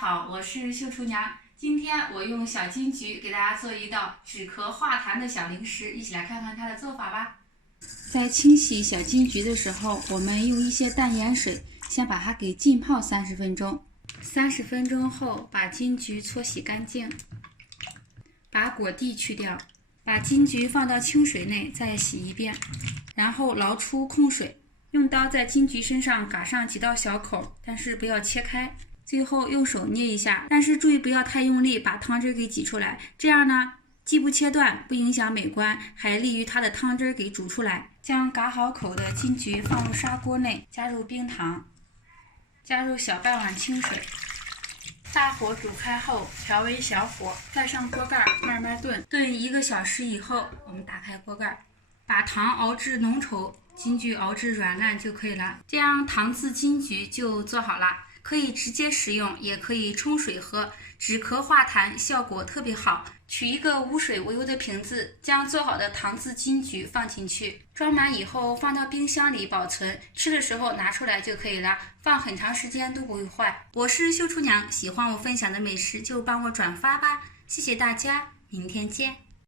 好，我是秀厨娘。今天我用小金桔给大家做一道止咳化痰的小零食，一起来看看它的做法吧。在清洗小金桔的时候，我们用一些淡盐水先把它给浸泡30分钟。30分钟后，把金桔搓洗干净，把果蒂去掉，把金桔放到清水内再洗一遍，然后捞出空水，用刀在金桔身上嘎上几道小口，但是不要切开。最后用手捏一下，但是注意不要太用力，把汤汁给挤出来。这样呢，既不切断，不影响美观，还利于它的汤汁给煮出来。将嘎好口的金桔放入砂锅内，加入冰糖，加入小半碗清水，大火煮开后调为小火，盖上锅盖慢慢炖。炖1个小时以后，我们打开锅盖，把糖熬至浓稠，金桔熬至软烂就可以了。这样糖渍金桔就做好了。可以直接食用，也可以冲水喝，止咳化痰效果特别好。取一个无水无油的瓶子，将做好的糖渍金桔放进去，装满以后放到冰箱里保存，吃的时候拿出来就可以了，放很长时间都不会坏。我是秀厨娘，喜欢我分享的美食就帮我转发吧，谢谢大家，明天见。